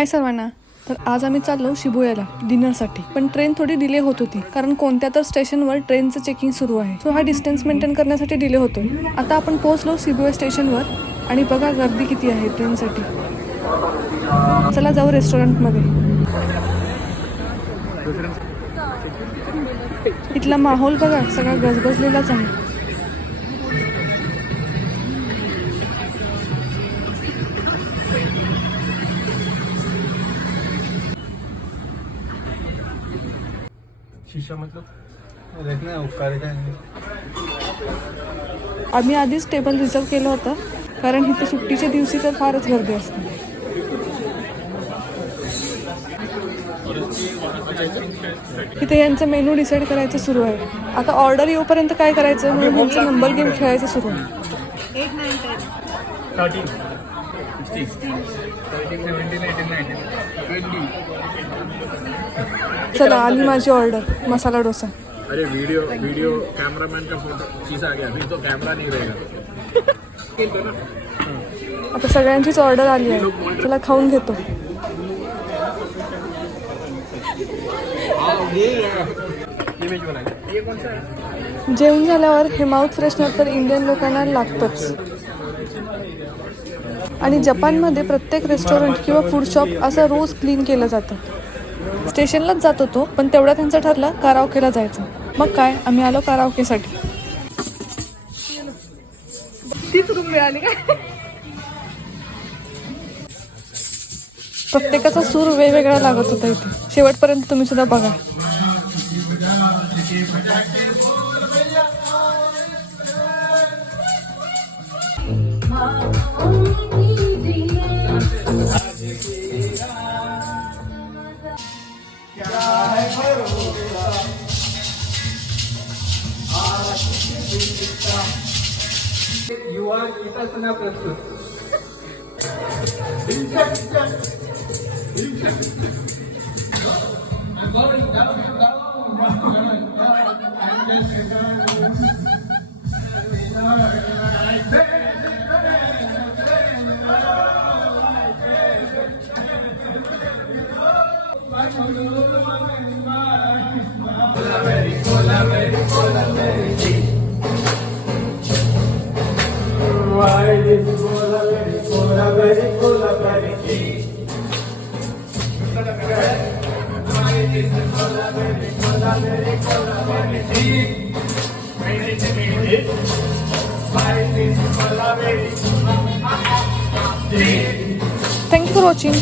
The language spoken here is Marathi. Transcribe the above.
हाय सर्वांना. तर आज आम्ही चाललो शिबुयाला डिनरसाठी, पण ट्रेन थोडी डिले होत होती कारण कोणत्या तर स्टेशनवर ट्रेनचं चेकिंग सुरू आहे. सो हा डिस्टन्स मेंटेन करण्यासाठी डिले होतोय. आता आपण पोहोचलो शिबुया स्टेशनवर आणि बघा गर्दी किती आहे ट्रेनसाठी. चला जाऊ रेस्टॉरंटमध्ये. इथला माहोल बघा, सगळा गजबजलेलाच आहे. शीशा मतलब देखना उपकार है. आम्ही आधीच टेबल रिझर्व केलं होतं कारण इथे सुट्टीच्या दिवशी तर फारच गर्दी असते. इथे यांचं मेनू डिसाईड करायचं सुरू आहे. आता ऑर्डर येऊपर्यंत काय करायचं म्हणून यांचं नंबर गेम खेळायचं सुरू आहे. 8, 9, 10. 13, 16, 17, 18, 19, 20. चला आली माझी ऑर्डर, मसाला डोसा. अरे वीडियो कैमरामैन का फोटो चीज आ गया, अभी तो कैमरा नहीं रहेगा. आता सगळ्यांचीच ऑर्डर आली आहे. चला खाऊन घेतो. जेवण झाल्यावर हे माउथ फ्रेशनर तर इंडियन लोकांना लागतंच. आणि जपानमध्ये प्रत्येक रेस्टॉरंट किंवा फूड शॉप असं रोज क्लीन केलं जातं. स्टेशनलाच जात होतो, पण तेवढा त्यांचं ठरलं काराओकेला जायचं. मग काय, आम्ही आलो काराओकेसाठी. तीच रूम मिळाली का? प्रत्येकाचा सूर वेगवेगळा लागत होता इथे. शेवटपर्यंत तुम्ही सुद्धा बघा. युवा इथं प्रस्तुत. Thank you for watching.